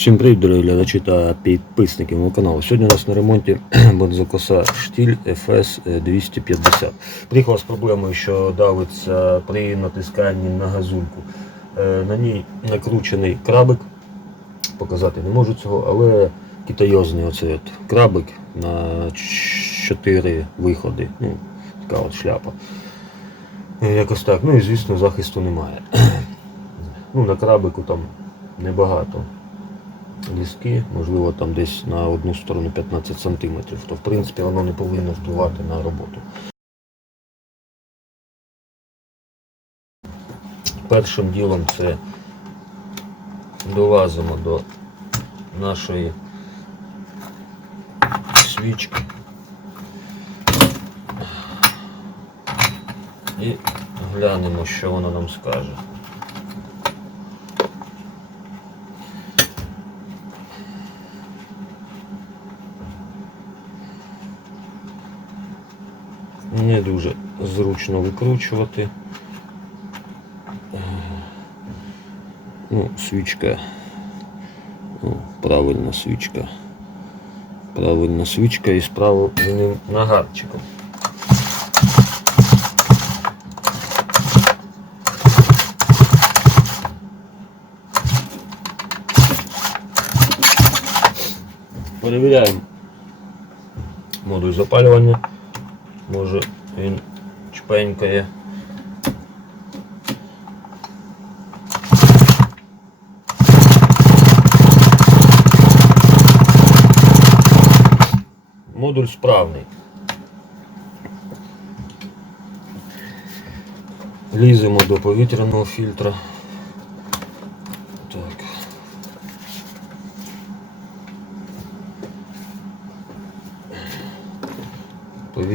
Всім привіт, дорогі глядачі та підписники мого каналу. Сьогодні у нас на ремонті бензокоса штіль FS 250. Приїхала з проблемою, що давиться при натисканні на газульку. Е, На ній накручений крабик. Показати не можу цього, але китайозний оцей от крабик на 4 виходи. Ну, така от шляпа. Е, Якось так. Ну і звісно захисту немає. Ну, на крабику там небагато ліски, можливо, там десь на одну сторону 15 см, то в принципі воно не повинно впливати на роботу. Першим ділом це долазимо до нашої свічки і глянемо, що воно нам скаже. Дуже зручно викручувати. Ну, свічка. Ну, правильна свічка. Правильна свічка і з правильним нагарчиком. Перевіряємо модуль запалювання. Може чпенькає. Модуль справний. Ліземо до повітряного фільтра. Так.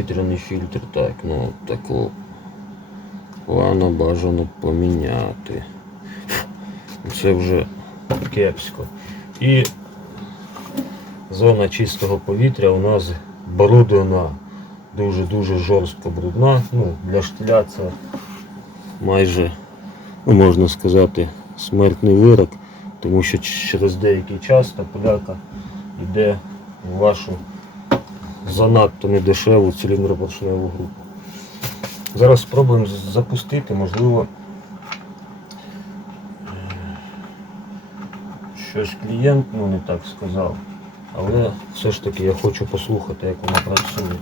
Повітряний фільтр, так, ну таку плану бажано поміняти. Це вже кепсько. І зона чистого повітря у нас брудна, дуже-дуже жорстко брудна. Ну, Для штиля це майже, ну, можна сказати, смертний вирок, тому що через деякий час та поляка йде в вашу занадто недешеву циліндропоршневу групу. Зараз спробуємо запустити, можливо, щось клієнт ну, не так сказав, але все ж таки я хочу послухати, як воно працює.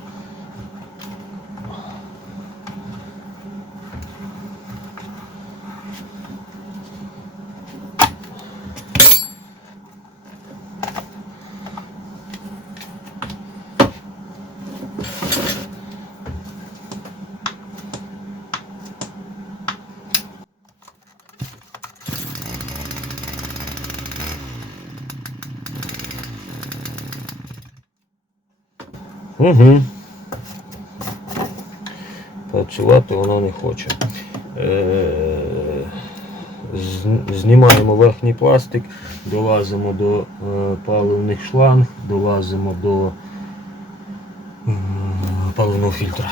Угу. Працювати вона не хоче. Е, Знімаємо верхній пластик, долазимо до е, паливних шланг, долазимо до е, паливного фільтра.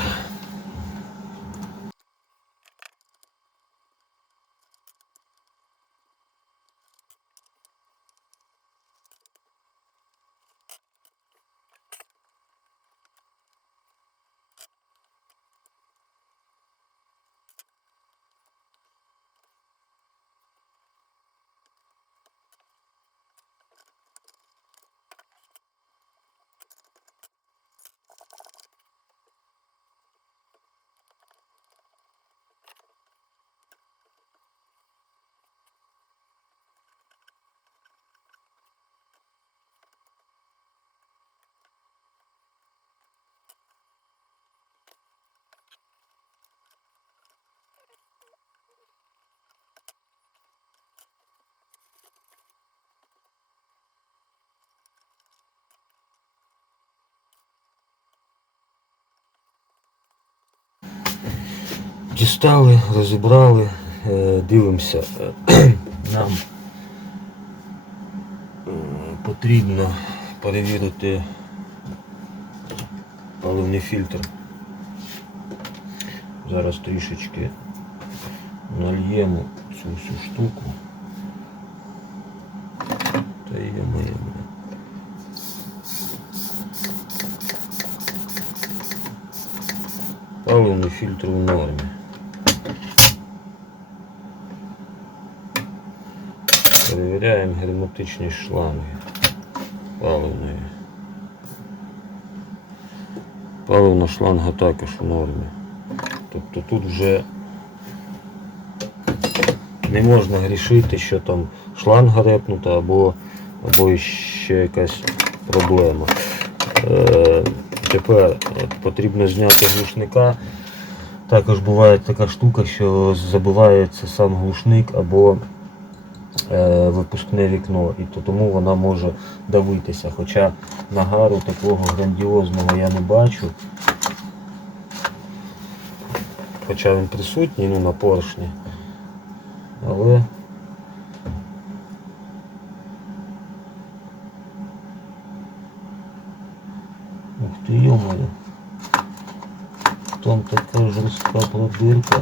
Дістали, розібрали, е, дивимося. Е, Нам е, потрібно перевірити паливний фільтр. Зараз трішечки нальємо цю всю штуку. Та є моє. Паливний фільтр у нормі. Перевіряємо герметичність шланги паливної. Паливна шланга також у нормі. Тобто тут вже не можна грішити, що там шланга репнута або, або ще якась проблема. Е, тепер потрібно зняти глушника. Також буває така штука, що забивається сам глушник або випускне вікно, і то тому вона може давитися. Хоча нагару такого грандіозного я не бачу. Хоча він присутній ну, на поршні. Але Ух ти йомаю. Там така жорстка продирка.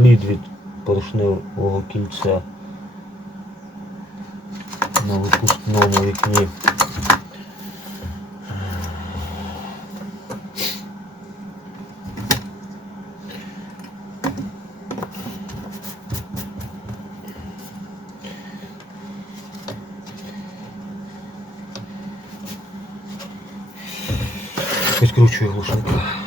Слід від поршневого кільця на випускному вікні. Підкручую глушника.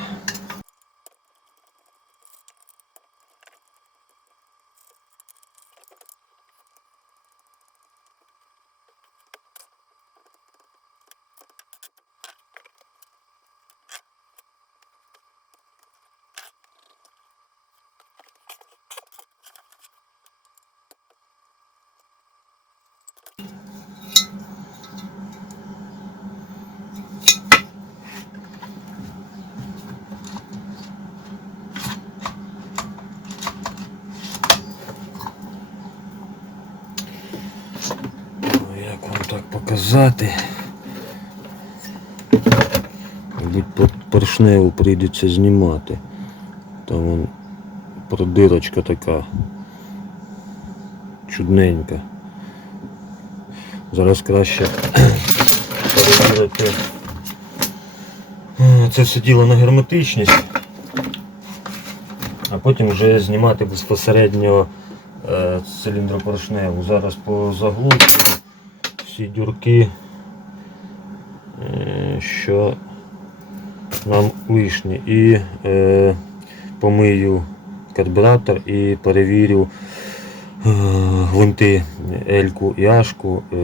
Ну, Як вам так? Мабуть, по- поршневу прийдеться знімати. Там вон продирочка така чудненька. Зараз краще перевірити е, це все діло на герметичність, а потім вже знімати безпосередньо е, циліндропоршневу. Зараз по заглушці всі дюрки, е, що нам лишні. І е, помию карбюратор і перевірю е, гвинти Ельку і Ашку, е,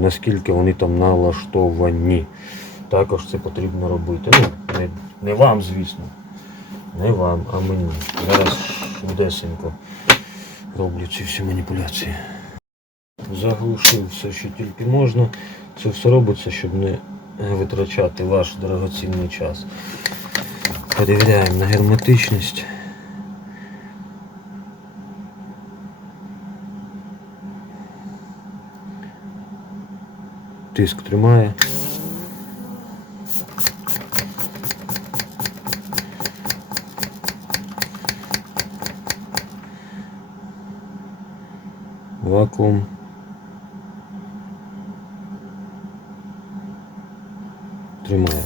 наскільки вони там налаштовані. Також це потрібно робити. Ну, не, не вам, звісно. Не вам, а мені. Зараз швидесенько роблю ці всі маніпуляції. Заглушив все, що тільки можна. Це все робиться, щоб не витрачати ваш дорогоцінний час. Перевіряємо на герметичність. Тиск тримає. Вакуум. Тримає.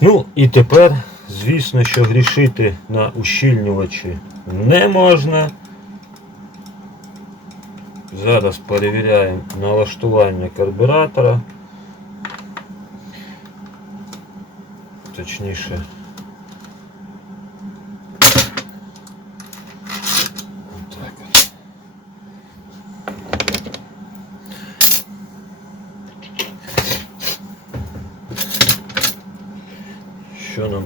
Ну і тепер, звісно, що грішити на ущільнювачі не можна. Зараз перевіряємо налаштування карбюратора. Точніше. Отак от. Що нам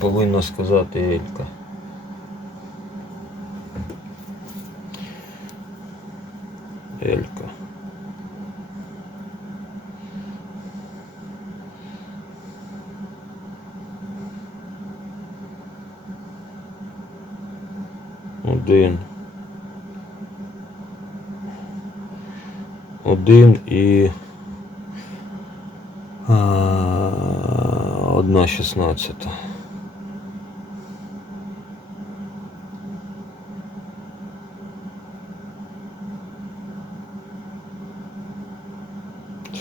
повинна сказати Елька? Елька. Один. Один і. Одна шістнадцята.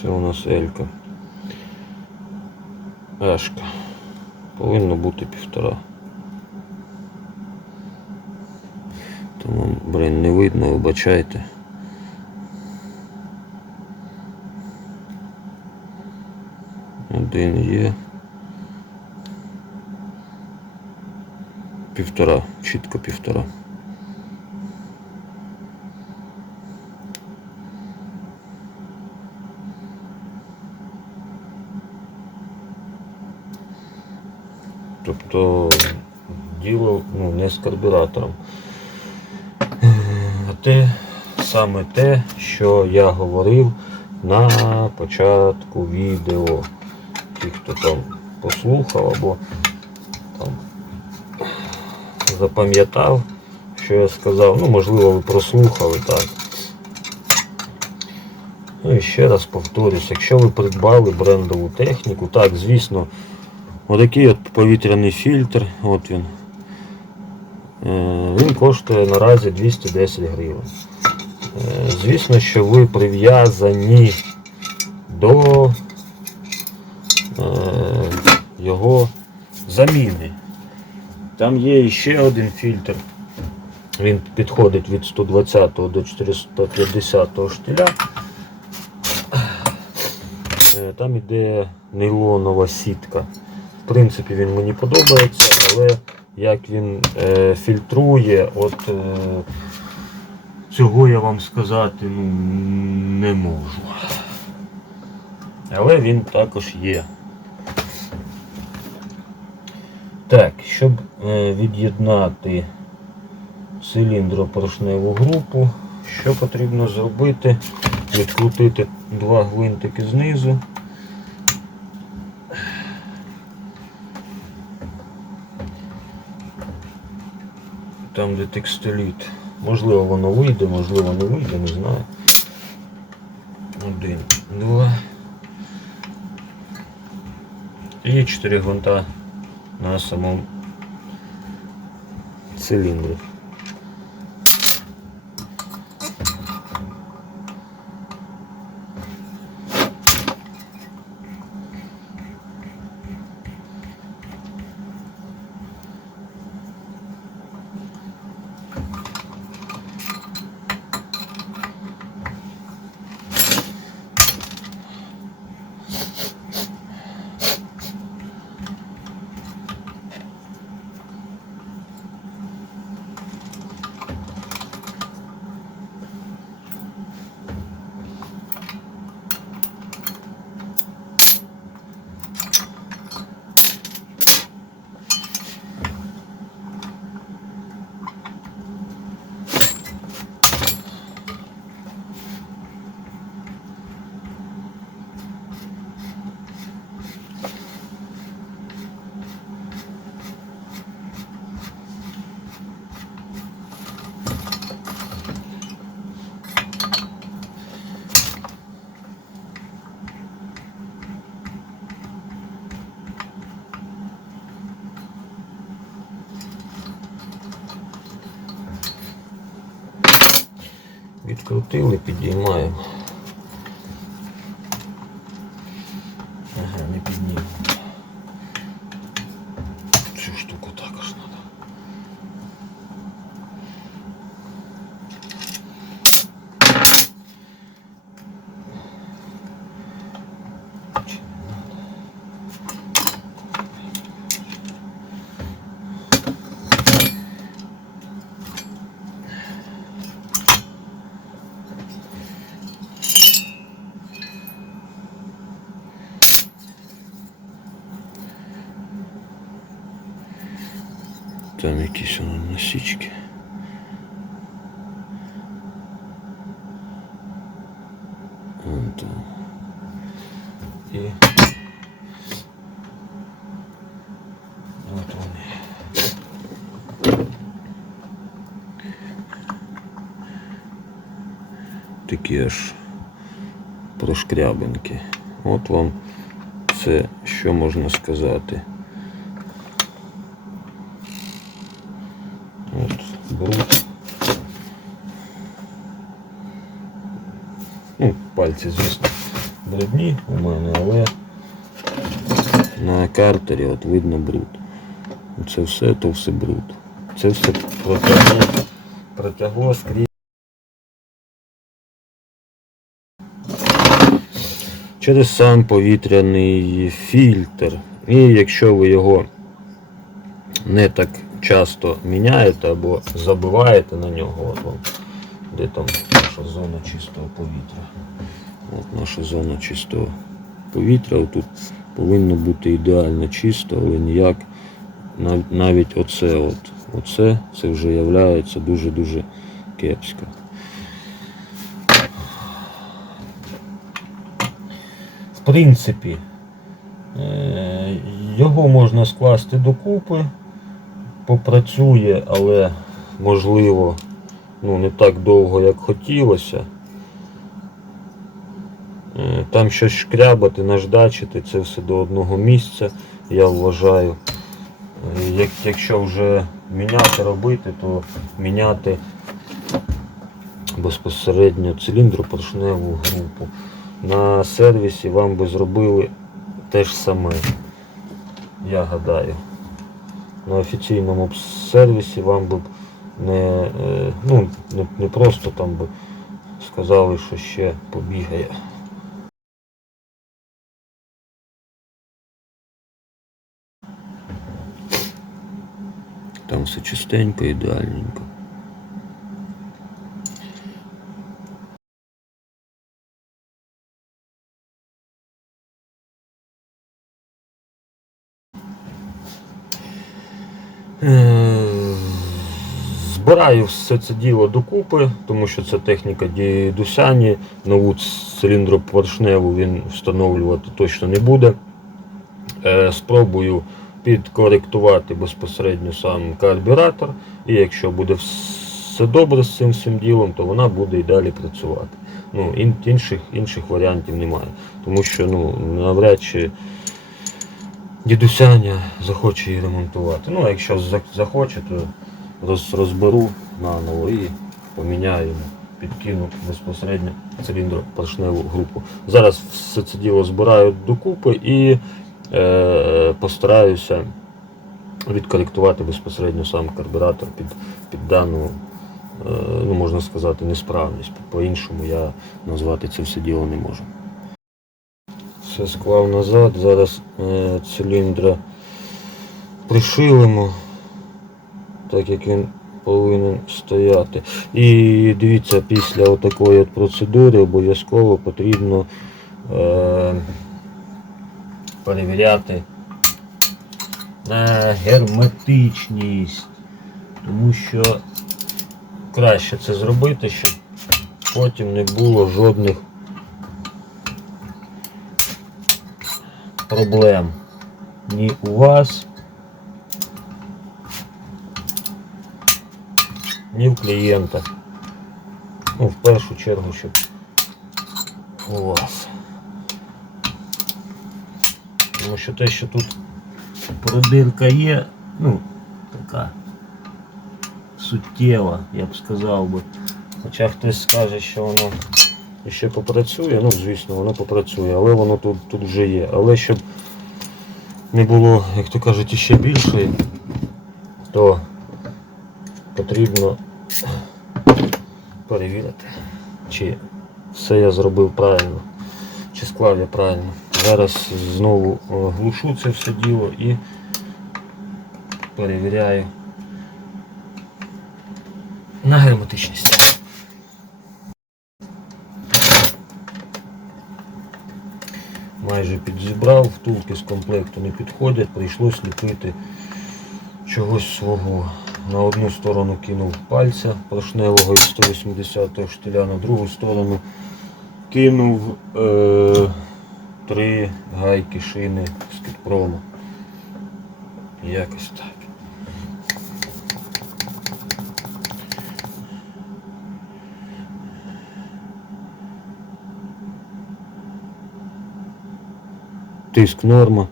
Це у нас Елька. Ешка. Повинно бути півтора. Тому, блин, не видно, вибачайте. Один є. Півтора, чітко півтора. Тобто діло ну, не з карбюратором. А те саме те, що я говорив на початку відео. Ті, хто там послухав або там запам'ятав, що я сказав. Ну, можливо, ви прослухали так. Ну і ще раз повторюсь, якщо ви придбали брендову техніку, так, звісно, отакий от повітряний фільтр, от він. Е, Він коштує наразі 210 гривень. Е, Звісно, що ви прив'язані до е, його заміни. Там є ще один фільтр. Він підходить від 120 до 450 штиля. Там іде нейлонова сітка. В принципі, він мені подобається, але як він е, фільтрує, от е, цього я вам сказати ну, не можу. Але він також є. Так, щоб е, від'єднати циліндропоршневу групу, що потрібно зробити? Відкрутити два гвинтики знизу. Там, де текстиліт. Можливо, воно вийде, можливо, не вийде, не знаю. Один, два. І чотири гвинта на самому циліндрі. Відкрутили, підіймаємо. Ага, не піднімемо. Цю штуку також треба. Там якісь воно насічки. Вон там. І от вони. Такі аж прошкрябинки. От вам Це що можна сказати? Бруд. Ну, пальці, звісно, брудні у мене, але на картері от видно бруд. Це все, то все бруд. Це все протягло, протягло скрізь. Через сам повітряний фільтр. І якщо ви його не так часто міняєте або забиваєте на нього, от вам, де там наша зона чистого повітря. От наша зона чистого повітря. Тут повинно бути ідеально чисто, але ніяк навіть оце, от, оце це вже являється дуже-дуже кепсько. В принципі, е, його можна скласти докупи, попрацює, але можливо ну, не так довго, як хотілося. Е, Там щось шкрябати, наждачити, це все до одного місця, я вважаю. Е, Як, якщо вже міняти робити, то міняти безпосередньо циліндропоршневу групу. На сервісі вам би зробили те ж саме, я гадаю. На офіційному сервісі вам би не, е, ну, не, не просто там би сказали, що ще побігає. Там все чистенько, ідеальненько. Збираю все це діло докупи, тому що це техніка дідусяні. Нову циліндропоршневу він встановлювати точно не буде. Е, Спробую підкоректувати безпосередньо сам карбюратор. І якщо буде все добре з цим всім ділом, то вона буде і далі працювати. Ну, інших, інших варіантів немає. Тому що ну, навряд чи дідусяня захоче її ремонтувати. Ну, а якщо за- захоче, то роз, розберу наново і поміняю, підкину безпосередньо циліндропоршневу групу. Зараз все це діло збираю докупи і е, постараюся відкоректувати безпосередньо сам карбюратор під, під дану, е, ну можна сказати, несправність. По-іншому я назвати це все діло не можу. Все склав назад, зараз е, циліндра пришилимо, так як він повинен стояти. І дивіться, після отакої от процедури обов'язково потрібно е, перевіряти на герметичність, тому що краще це зробити, щоб потім не було жодних проблем ні у вас, ні в клієнта. Ну, в першу чергу, щоб у вас. Тому що те, що тут продирка є, ну, така суттєва, я б сказав би. Хоча хтось скаже, що воно ще попрацює, ну звісно, воно попрацює, але воно тут, тут вже є. Але щоб не було, як то кажуть, іще більше, то потрібно перевірити, чи все я зробив правильно, чи склав я правильно. Зараз знову е, глушу це все діло і перевіряю на герметичність. Майже підзібрав, втулки з комплекту не підходять, прийшлось ліпити чогось свого. На одну сторону кинув пальця поршневого від 180 штиля, на другу сторону кинув е, три гайки шини з підпрому. Якось так. Тиск норма.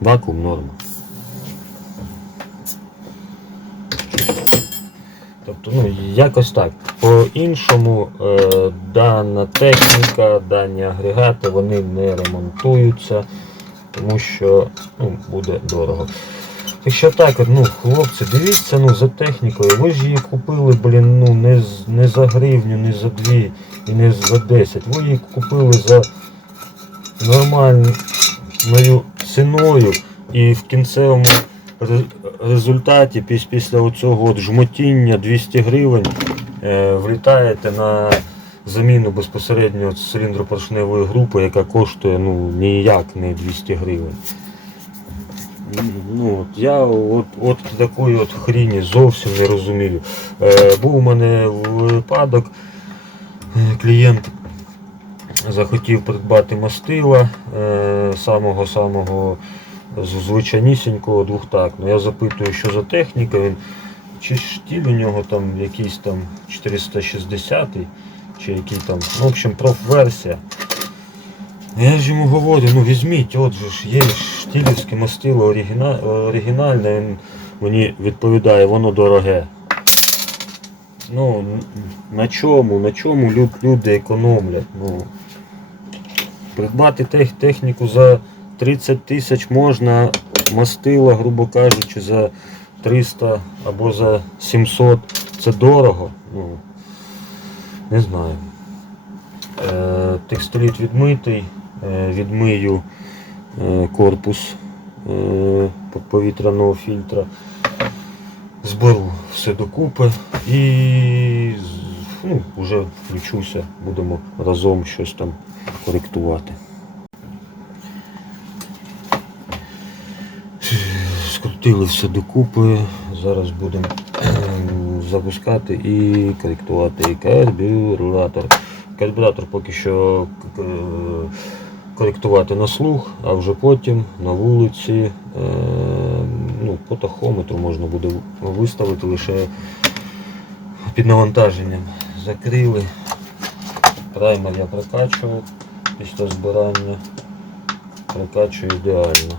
Вакуум норма. Тобто, ну, якось так. По-іншому е, дана техніка, дані агрегати, вони не ремонтуються, тому що ну, буде дорого. Якщо так, ну, хлопці, дивіться ну, за технікою. Ви ж її купили, блін, ну, не, не за гривню, не за дві і не за 10. Ви її купили за нормальною ціною і в кінцевому результаті піс- після оцього от жмотіння 200 гривень е, влітаєте на заміну безпосередньо циліндропоршневої групи, яка коштує ну, ніяк не 200 гривень. Ну, от я от, от такої от хріні зовсім не розумію. Е, був у мене випадок, клієнт захотів придбати мастила е, самого-самого звичайнісінького двохтактного. Я запитую, що за техніка, він чи штіль у нього там якийсь там 460 чи який там, ну, в общем, проф-версія. Я ж йому говорю, ну візьміть, от же ж є штілівське мастило оригіна... оригінальне, він мені відповідає, воно дороге. Ну, на чому, на чому люд, люди економлять? Ну, придбати тех, техніку за 30 тисяч можна, мастила, грубо кажучи, за 300 або за 700. Це дорого. Ну, не знаю. Е, текстиліт відмитий, відмию е, корпус е, повітряного фільтра, зберу все докупи і ну, вже включуся, будемо разом щось там коректувати. Скрутили все докупи, зараз будемо ем, запускати і коректувати карбюратор. Карбюратор поки що е, коректувати на слух, а вже потім на вулиці е, ну, по тахометру можна буде виставити лише під навантаженням. Закрили. Праймер я прокачував після збирання. Прокачую ідеально.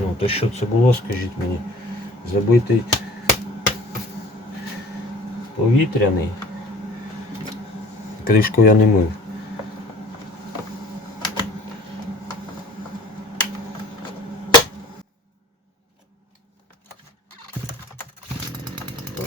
Ну, то що це було, скажіть мені? Забитий повітряний. Кришку я не мив. Е,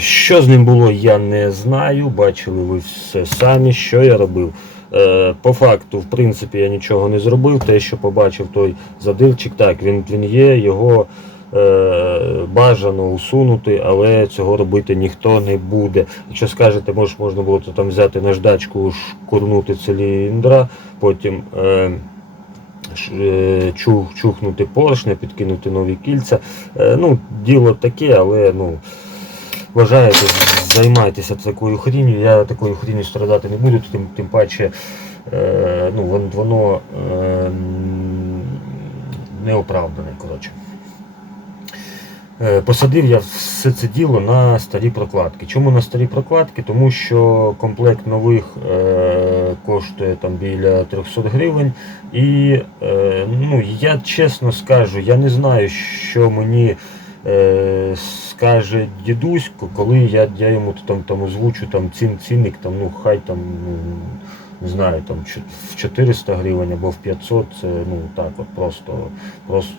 Що з ним було, я не знаю. Бачили ви все самі, що я робив. Е, По факту, в принципі, я нічого не зробив. Те, що побачив той задирчик, так, він, він є, його е, бажано усунути, але цього робити ніхто не буде. Якщо скажете, може, можна було то там взяти наждачку, шкурнути циліндра, потім. Е, е, чух, чухнути поршня, підкинути нові кільця. Е, Ну, діло таке, але ну, вважаєте, займайтеся такою хрінью. Я такою хрінью страдати не буду, тим, тим паче е, ну, вон- воно е, неоправдане. Коротше. Е, Посадив я все це діло на старі прокладки. Чому на старі прокладки? Тому що комплект нових е, коштує там біля 300 гривень. І е, ну, я чесно скажу, я не знаю, що мені е, скаже дідусь, коли я, я йому там, там озвучу там, цін, цінник, там, ну, хай там, ну, не знаю, там, в 400 гривень або в 500, це ну, так от просто, просто,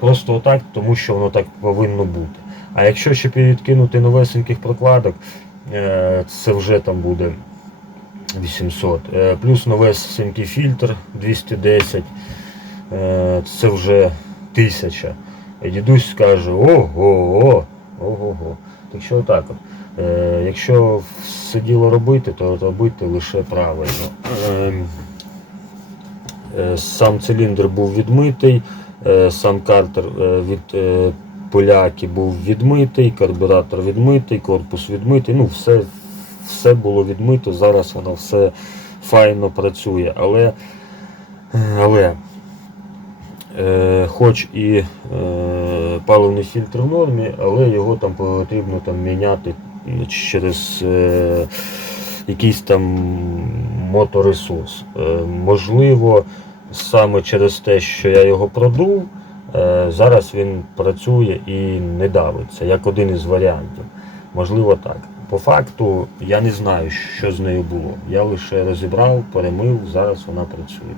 просто отак, тому що воно так повинно бути. А якщо ще підкинути новесеньких прокладок, е, це вже там буде 800. Е, Плюс новесенький фільтр 210. Е, Це вже 1000. І дідусь каже, ого-го, ого-го. Так що отак от. Е, Якщо все діло робити, то робити лише правильно. Ем, е, Сам циліндр був відмитий, е, сам картер е, від е, поляки був відмитий, карбюратор відмитий, корпус відмитий. Ну, все, все було відмито. Зараз воно все файно працює. Але, але е, хоч і е, паливний фільтр в нормі, але його там потрібно там міняти через е, якийсь там моторесурс. Е, можливо, саме через те, що я його продув, е, зараз він працює і не давиться, як один із варіантів. Можливо, так. По факту я не знаю, що з нею було. Я лише розібрав, перемив, зараз вона працює.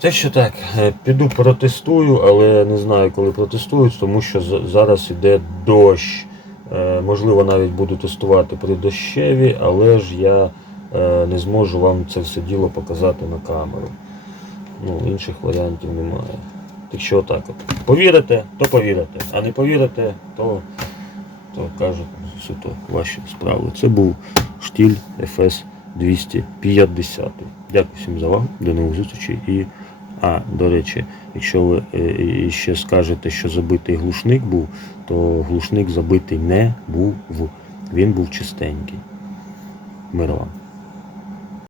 Те, що так, е, піду протестую, але не знаю, коли протестую, тому що зараз іде дощ. Е, Можливо, навіть буду тестувати при дощеві, але ж я е, не зможу вам це все діло показати на камеру. Ну, інших варіантів немає. Так що отак от. Повірите, то повірите, а не повірите, то, то кажуть, суто ваші справи. Це був штіль FS 250. Дякую всім за увагу. До нових зустрічей. І, а, до речі, якщо ви е, ще скажете, що забитий глушник був, то глушник забитий не був. Він був чистенький. Мир вам.